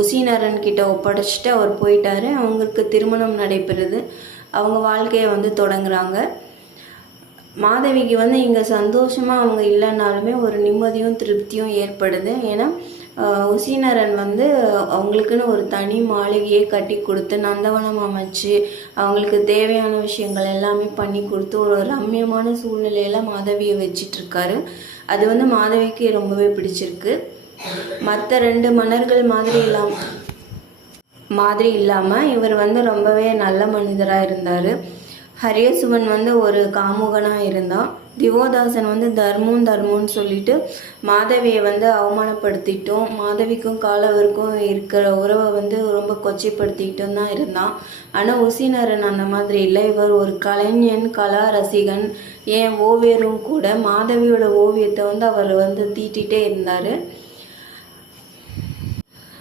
உசீனரன் கிட்ட ஒப்படைச்சிட்டு அவர் போயிட்டார். அவங்களுக்கு திருமணம் நடைபெறுது. அவங்க வாழ்க்கையை வந்து தொடங்குறாங்க. மாதவிக்கு வந்து இங்கே சந்தோஷமாக அவங்க இல்லைனாலுமே ஒரு நிம்மதியும் திருப்தியும் ஏற்படுது. ஏன்னா உசீனரன் வந்து அவங்களுக்குன்னு ஒரு தனி மாளிகையை கட்டி கொடுத்து நந்தவனம் அமைச்சு அவங்களுக்கு தேவையான விஷயங்கள் எல்லாமே பண்ணி கொடுத்து ஒரு ரம்மியமான சூழ்நிலையில் மாதவியை வச்சிட்ருக்காரு. அது வந்து மாதவிக்கு ரொம்பவே பிடிச்சிருக்கு. மற்ற 2 மன்னர்கள் மாதிரி இல்லாமல் இவர் வந்து ரொம்பவே நல்ல மனிதராக இருந்தார். ஹரியசுவன் வந்து ஒரு காமுகனாக இருந்தான். திவோதாசன் வந்து தர்மம்னு சொல்லிட்டு மாதவியை வந்து அவமானப்படுத்திட்டும், மாதவிக்கும் காலவருக்கும் இருக்கிற உறவை வந்து ரொம்ப கொச்சைப்படுத்திக்கிட்டும் தான் இருந்தான். ஆனால் உசீனரன் அந்த மாதிரி இல்லை. இவர் ஒரு கலைஞன், கலா ரசிகன், ஏன் ஓவியரும் கூட. மாதவியோட ஓவியத்தை வந்து அவர் வந்து தீட்டிகிட்டே இருந்தார்.